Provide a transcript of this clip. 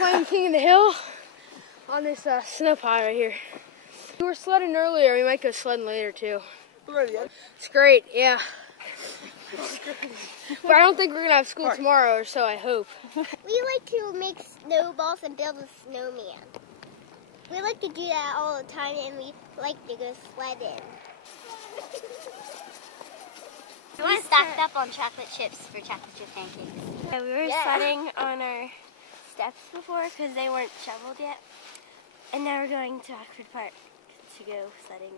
playing King of the Hill on this snow pile right here. We were sledding earlier. We might go sledding later too. It's great, yeah. But I don't think we're gonna have school tomorrow, or so I hope. We like to make snowballs and build a snowman. We like to do that all the time, and we like to go sledding. We stacked up on chocolate chips for chocolate chip pancakes. Yeah, we were sledding on our steps before because they weren't shoveled yet. And now we're going to Oxford Park to go sledding.